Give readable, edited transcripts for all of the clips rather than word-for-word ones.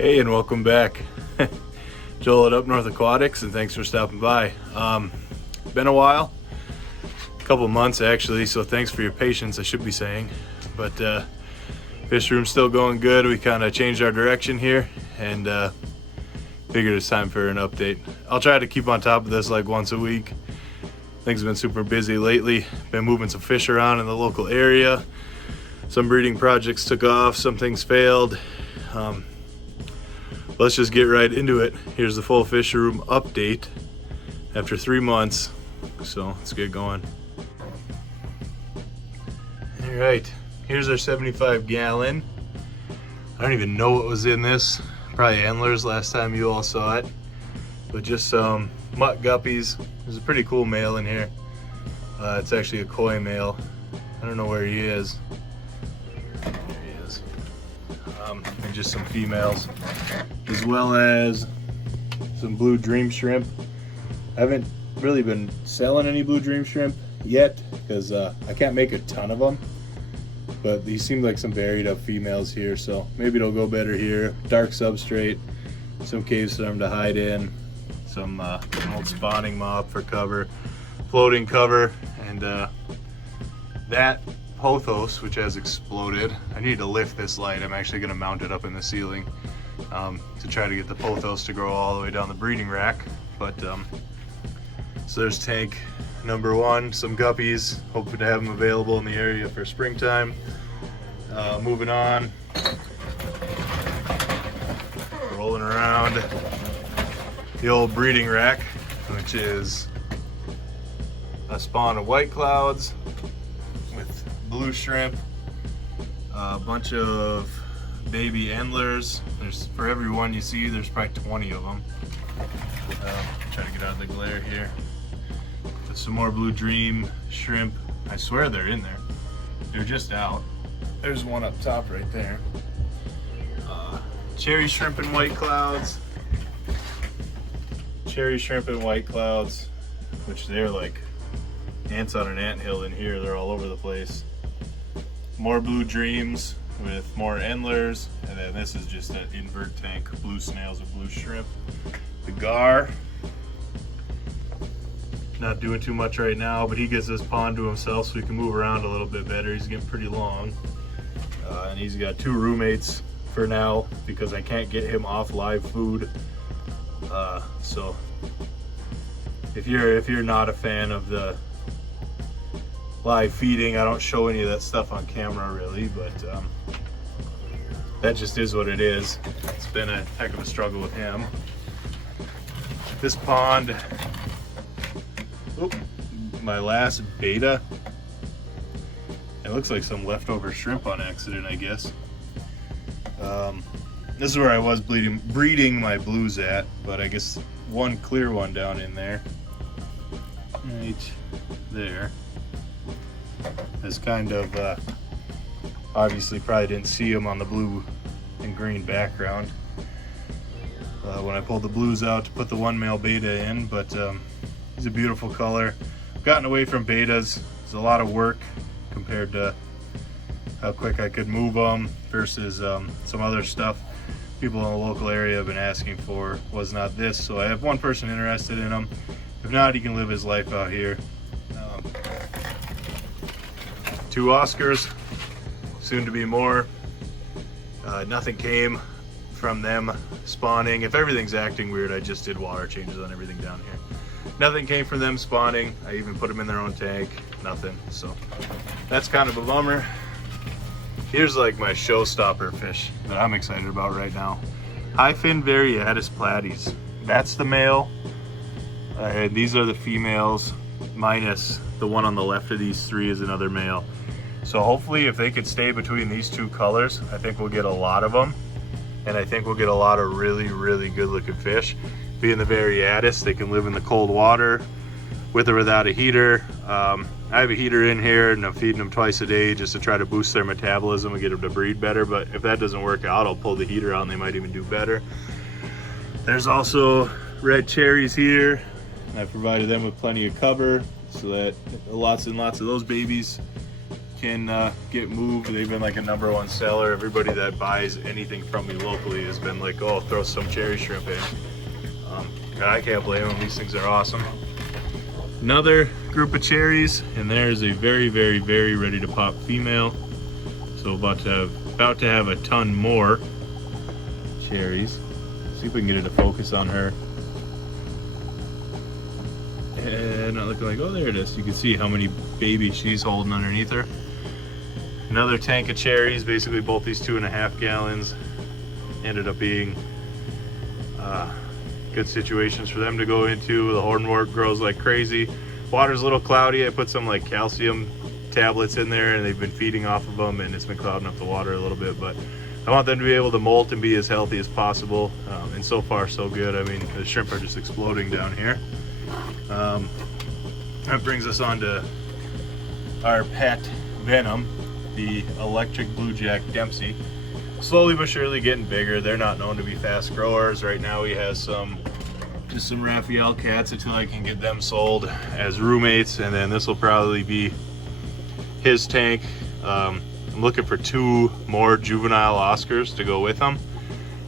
Hey, and welcome back. Joel at Up North Aquatics, and thanks for stopping by. Been a while, a couple months actually, so thanks for your patience, I should be saying. But fish room's still going good. We kind of changed our direction here and figured it's time for an update. I'll try to keep on top of this like once a week. Things have been super busy lately. Been moving some fish around in the local area. Some breeding projects took off, some things failed. Let's just get right into it. Here's the full fish room update after 3 months. So let's get going. All right, here's our 75 gallon. I don't even know what was in this. Probably antlers last time you all saw it. But just some mutt guppies. There's a pretty cool male in here. It's actually a koi male. I don't know where he is. There he is. And just some females, as well as some blue dream shrimp. I haven't really been selling any blue dream shrimp yet because I can't make a ton of them, but these seem like some buried up females here, so maybe it'll go better here. Dark substrate, some cave storm to hide in, some old spawning mop for cover, floating cover, and that pothos, which has exploded. I need to lift this light. I'm actually going to mount it up in the ceiling to try to get the pothos to grow all the way down the breeding rack. But so there's tank number one, some guppies, hoping to have them available in the area for springtime. Moving on, rolling around the old breeding rack, which is a spawn of white clouds with blue shrimp, a bunch of baby antlers. There's, for every one you see, there's probably 20 of them. Try to get out of the glare here. With some more blue dream shrimp. I swear they're in there. They're just out. There's one up top right there. Cherry shrimp and white clouds. Cherry shrimp and white clouds, which they're like ants on an anthill in here. They're all over the place. More blue dreams with more endlers, and then this is just an invert tank, blue snails and blue shrimp. The gar, not doing too much right now, but he gets this pond to himself so he can move around a little bit better. He's getting pretty long, and he's got 2 roommates for now because I can't get him off live food. So if you're not a fan of the live feeding, I don't show any of that stuff on camera really, but that just is what it is. It's been a heck of a struggle with him. This pond, my last beta, it looks like some leftover shrimp on accident, I guess. This is where I was breeding my blues at, but I guess one clear one down in there, right there, is kind of obviously probably didn't see him on the blue and green background when I pulled the blues out to put the one male beta in, but he's a beautiful color. I've gotten away from betas. It's a lot of work compared to how quick I could move them versus some other stuff people in the local area have been asking for. Was not this, so I have one person interested in him. If not, he can live his life out here. 2 Oscars, soon to be more. Nothing came from them spawning. If everything's acting weird, I just did water changes on everything down here. Nothing came from them spawning. I even put them in their own tank. Nothing. So that's kind of a bummer. Here's like my showstopper fish that I'm excited about right now. High-fin variatus platies. That's the male. And these are the females, minus the one on the left of these 3 is another male. So hopefully if they could stay between these 2 colors, I think we'll get a lot of them. And I think we'll get a lot of really, really good looking fish. Being the variatus, they can live in the cold water with or without a heater. I have a heater in here and I'm feeding them twice a day just to try to boost their metabolism and get them to breed better. But if that doesn't work out, I'll pull the heater out and they might even do better. There's also red cherries here. I provided them with plenty of cover so that lots and lots of those babies can get moved. They've been like a #1 seller. Everybody that buys anything from me locally has been like, oh, throw some cherry shrimp in. I can't blame them. These things are awesome. Another group of cherries, and there's a very, very, very ready to pop female. So about to have a ton more cherries. See if we can get it to focus on her. And not looking like, oh, there it is. You can see how many babies she's holding underneath her. Another tank of cherries, basically both these 2.5 gallons. Ended up being good situations for them to go into. The hornwort grows like crazy. Water's a little cloudy. I put some like calcium tablets in there and they've been feeding off of them, and it's been clouding up the water a little bit, but I want them to be able to molt and be as healthy as possible. And so far so good. I mean, the shrimp are just exploding down here. That brings us on to our pet Venom, the electric blue jack Dempsey. Slowly but surely getting bigger. They're not known to be fast growers. Right now he has just some Raphael cats until I can get them sold as roommates, and then this will probably be his tank. I'm looking for 2 more juvenile Oscars to go with them,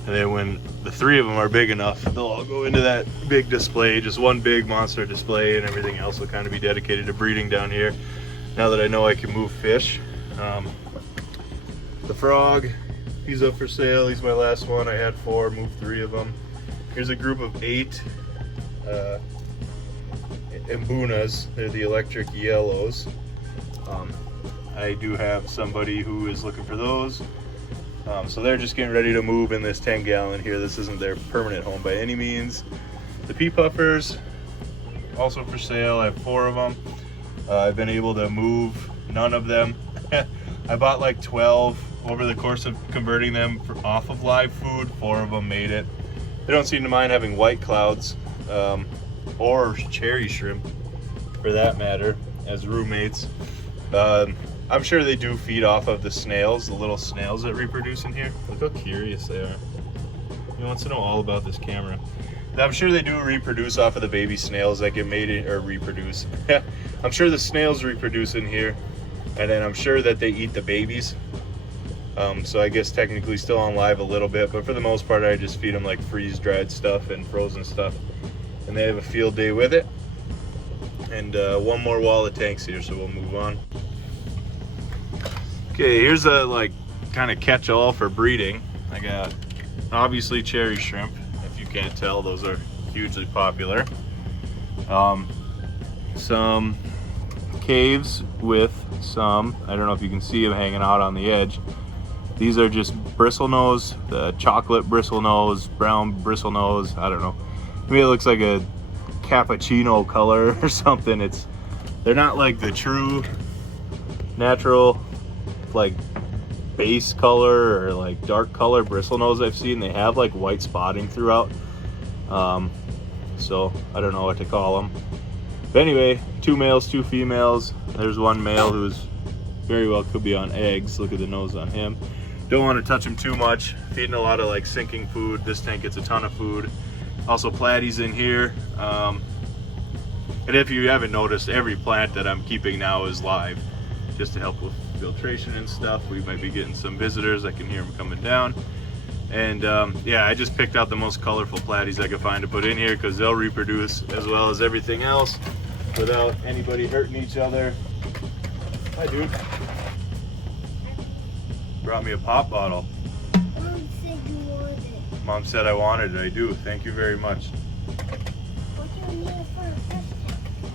and then when the 3 of them are big enough, they'll all go into that big display, just one big monster display, and everything else will kind of be dedicated to breeding down here now that I know I can move fish. The frog, he's up for sale. He's my last one. I had 4, moved 3 of them. Here's a group of 8 Mbunas. They're the electric yellows. I do have somebody who is looking for those. So they're just getting ready to move in this 10 gallon here. This isn't their permanent home by any means. The pea puffers, also for sale. I have 4 of them. I've been able to move none of them. I bought like 12 over the course of converting them off of live food. 4 of them made it. They don't seem to mind having white clouds or cherry shrimp for that matter as roommates. I'm sure they do feed off of the snails, the little snails that reproduce in here. Look how curious they are. He wants to know all about this camera. I'm sure they do reproduce off of the baby snails that get mated or reproduce. I'm sure the snails reproduce in here, and then I'm sure that they eat the babies. So I guess technically still on live a little bit, but for the most part I just feed them like freeze-dried stuff and frozen stuff, and they have a field day with it. And 1 more wall of tanks here, so we'll move on. Okay, here's a like kind of catch-all for breeding. I got obviously cherry shrimp. If you can't tell, those are hugely popular. Some caves with some, I don't know if you can see them hanging out on the edge. These are just bristlenose, the chocolate bristlenose, brown bristlenose, I don't know. To me it looks like a cappuccino color or something. They're not like the true natural like base color or like dark color bristlenose I've seen. They have like white spotting throughout. So I don't know what to call them. But anyway, 2 males, 2 females. There's 1 male who's very well could be on eggs. Look at the nose on him. Don't want to touch him too much. Feeding a lot of like sinking food. This tank gets a ton of food. Also platies in here. And if you haven't noticed, every plant that I'm keeping now is live, just to help with filtration and stuff. We might be getting some visitors. I can hear them coming down. And yeah, I just picked out the most colorful platies I could find to put in here because they'll reproduce as well as everything else without anybody hurting each other. Hi, dude. Brought me a pop bottle. Mom said you wanted it. Mom said I wanted it. I do. Thank you very much. What do you need it for a fish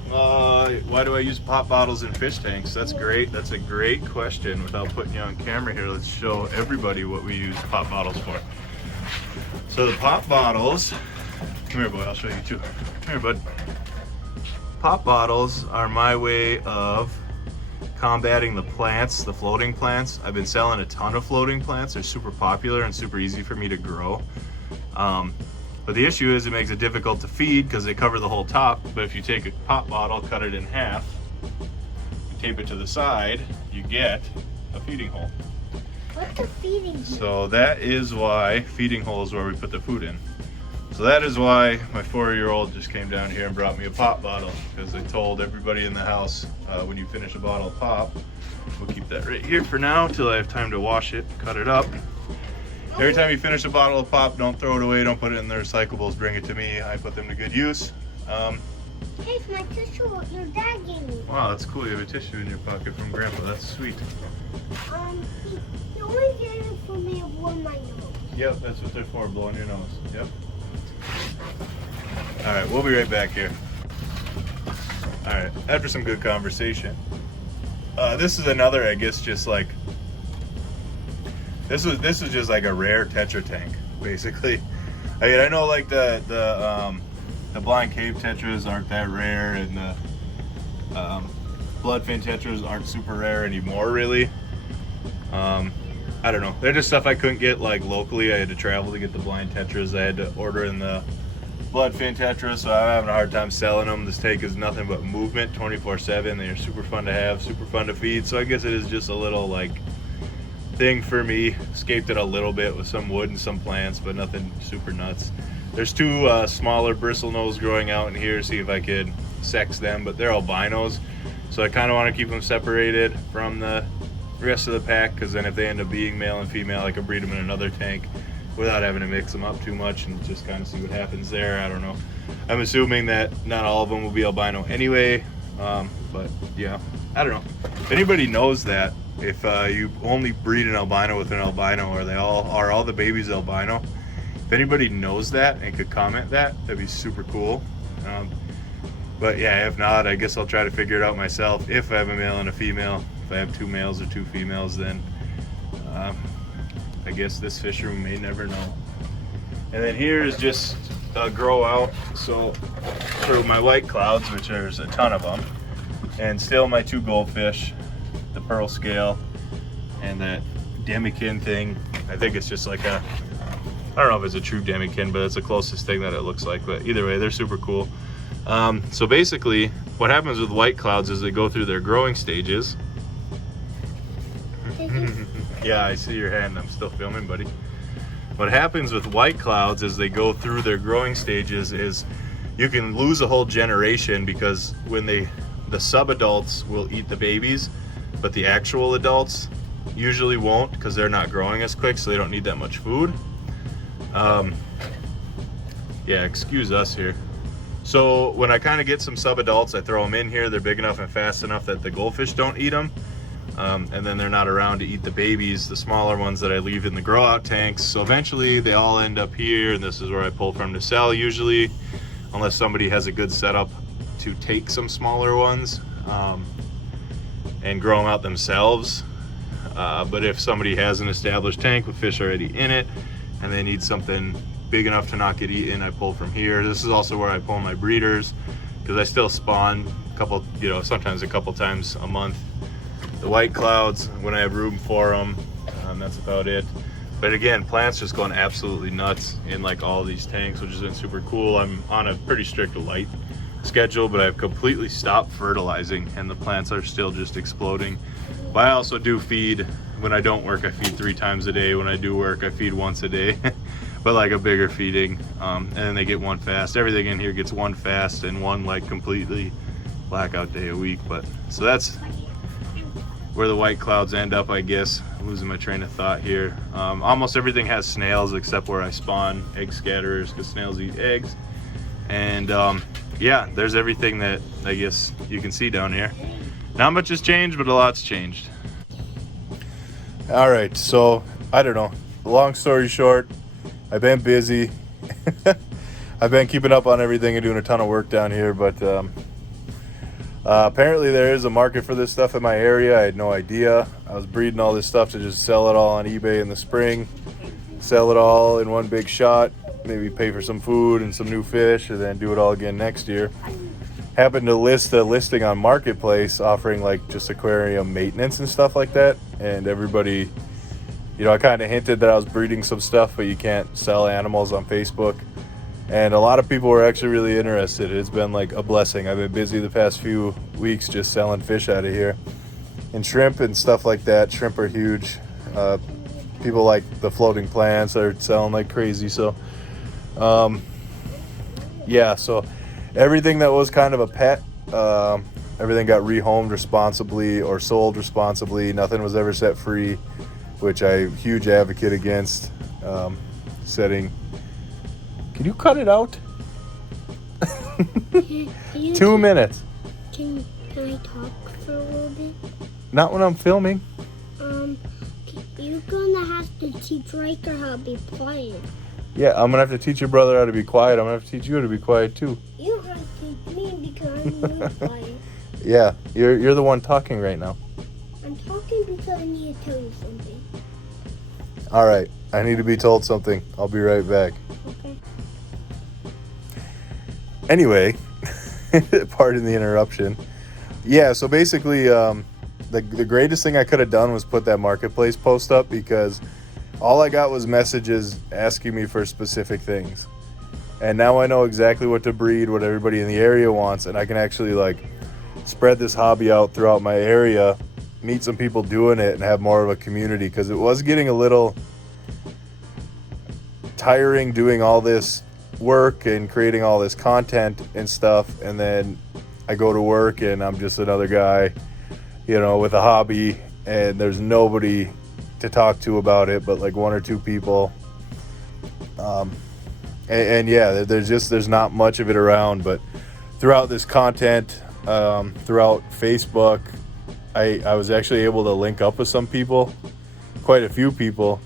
tank? Why do I use pop bottles in fish tanks? That's great. That's a great question. Without putting you on camera here, let's show everybody what we use pop bottles for. So the pop bottles, come here boy, I'll show you too. Come here bud. Pop bottles are my way of combating the plants, the floating plants. I've been selling a ton of floating plants. They're super popular and super easy for me to grow. But the issue is it makes it difficult to feed because they cover the whole top. But if you take a pop bottle, cut it in half, and tape it to the side, you get a feeding hole. What's a feeding hole? So that is why feeding hole is where we put the food in. So that is why my 4-year-old just came down here and brought me a pop bottle, because I told everybody in the house when you finish a bottle of pop, we'll keep that right here for now till I have time to wash it, cut it up. Every time you finish a bottle of pop, don't throw it away, don't put it in the recyclables, bring it to me. I put them to good use. Hey, it's my tissue your dad gave me. Wow, that's cool. You have a tissue in your pocket from Grandpa. That's sweet. He only gave it for me to blow my nose. Yep, that's what they're for, blowing your nose. Yep. All right, we'll be right back here. All right, after some good conversation. This is another, I guess, just like, this was just like a rare Tetra tank, basically. I mean, I know like the blind cave Tetras aren't that rare, and the bloodfin Tetras aren't super rare anymore, really. I don't know. They're just stuff I couldn't get like locally. I had to travel to get the blind Tetras. I had to order in the bloodfin Tetra, so I'm having a hard time selling them. This tank is nothing but movement 24/7. They're super fun to have, super fun to feed. So I guess it is just a little like thing for me. Escaped it a little bit with some wood and some plants, but nothing super nuts. There's two smaller bristlenose growing out in here. See if I could sex them, but they're albinos. So I kind of want to keep them separated from the rest of the pack, because then if they end up being male and female, I could breed them in another tank without having to mix them up too much and just kind of see what happens there. I don't know. I'm assuming that not all of them will be albino anyway, but yeah, I don't know. If anybody knows that, if you only breed an albino with an albino, are all the babies albino? If anybody knows that and could comment that, that'd be super cool. But yeah, if not, I guess I'll try to figure it out myself. If I have a male and a female, if I have 2 males or 2 females, then I guess this fish room may never know. And then here is just a grow out. So for my white clouds, which there's a ton of them, and still my 2 goldfish, the pearl scale and that demikin thing. I think it's just like a, I don't know if it's a true demikin, but it's the closest thing that it looks like. But either way, they're super cool. So basically what happens with white clouds is they go through their growing stages. Yeah, I see your hand. I'm still filming, buddy. What happens with white clouds as they go through their growing stages is you can lose a whole generation, because when the subadults will eat the babies, but the actual adults usually won't, because they're not growing as quick, so they don't need that much food. Yeah, excuse us here. So when I kind of get some subadults, I throw them in here. They're big enough and fast enough that the goldfish don't eat them. And then they're not around to eat the babies, the smaller ones that I leave in the grow out tanks. So eventually they all end up here, and this is where I pull from to sell usually, unless somebody has a good setup to take some smaller ones and grow them out themselves. But if somebody has an established tank with fish already in it and they need something big enough to not get eaten, I pull from here. This is also where I pull my breeders, because I still spawn a couple, sometimes a couple times a month. The white clouds when I have room for them. That's about it. But again, plants just going absolutely nuts in like all these tanks, which has been super cool. I'm on a pretty strict light schedule, but I've completely stopped fertilizing and the plants are still just exploding. But I also do feed. When I don't work, I feed 3 times a day. When I do work, I feed once a day. But like a bigger feeding, and then they get 1 fast. Everything in here gets 1 fast and 1 like completely blackout day a week. But so that's where the white clouds end up, I guess. I'm losing my train of thought here. Almost everything has snails except where I spawn egg scatterers, because snails eat eggs. And yeah, there's everything that I guess you can see down here. Not much has changed, but a lot's changed. All right, so I don't know. Long story short, I've been busy. I've been keeping up on everything and doing a ton of work down here, but apparently there is a market for this stuff in my area. I had no idea. I was breeding all this stuff to just sell it all on eBay in the spring, sell it all in one big shot, maybe pay for some food and some new fish, and then do it all again next year. Happened to list a listing on Marketplace offering like just aquarium maintenance and stuff like that, and everybody, I kind of hinted that I was breeding some stuff, but you can't sell animals on Facebook. And a lot of people were actually really interested. It's been like a blessing. I've been busy the past few weeks just selling fish out of here. And shrimp and stuff like that. Shrimp are huge. People like the floating plants that are selling like crazy. So Yeah, so everything that was kind of a pet, everything got rehomed responsibly or sold responsibly. Nothing was ever set free, which I'm huge advocate against setting. Can you cut it out? Can you 2 minutes. Can I talk for a little bit? Not when I'm filming. You're gonna have to teach Riker how to be quiet. Yeah, I'm gonna have to teach your brother how to be quiet. I'm gonna have to teach you how to be quiet too. You have to teach me because I'm not quiet. Yeah, you're the one talking right now. I'm talking because I need to tell you something. All right, I need to be told something. I'll be right back. Okay. Anyway, pardon the interruption. Yeah, so basically, the greatest thing I could have done was put that marketplace post up, because all I got was messages asking me for specific things. And now I know exactly what to breed, what everybody in the area wants, and I can actually like spread this hobby out throughout my area, meet some people doing it, and have more of a community, because it was getting a little tiring doing all this work and creating all this content and stuff, and then I go to work and I'm just another guy, you know, with a hobby, and there's nobody to talk to about it but like one or two people. And yeah, there's not much of it around. But throughout this content, throughout Facebook, I was actually able to link up with some people, quite a few people,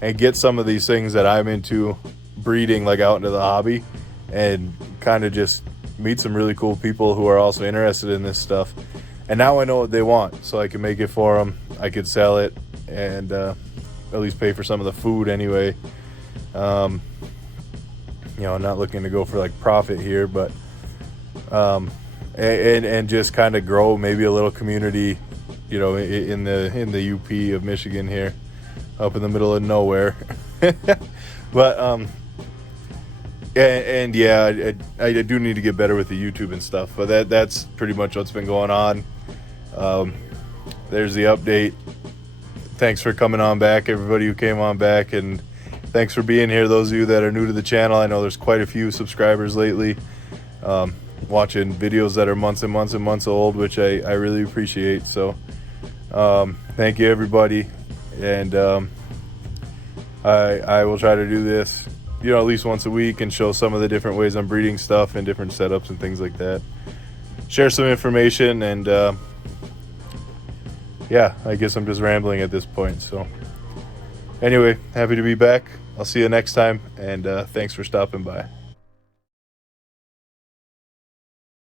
and get some of these things that I'm into breeding like out into the hobby, and kind of just meet some really cool people who are also interested in this stuff. And now I know what they want, so I can make it for them. I could sell it and at least pay for some of the food anyway. You know, I'm not looking to go for like profit here, but and just kind of grow maybe a little community, you know, in the UP of Michigan here, up in the middle of nowhere. But and yeah, I do need to get better with the YouTube and stuff, but that's pretty much what's been going on. There's the update. Thanks for coming on back, everybody who came on back, and thanks for being here, those of you that are new to the channel. I know there's quite a few subscribers lately, watching videos that are months and months and months old, which I really appreciate. So thank you, everybody, and I will try to do this, you know, at least once a week, and show some of the different ways I'm breeding stuff and different setups and things like that. Share some information, and yeah, I guess I'm just rambling at this point. So anyway, happy to be back. I'll see you next time, and thanks for stopping by.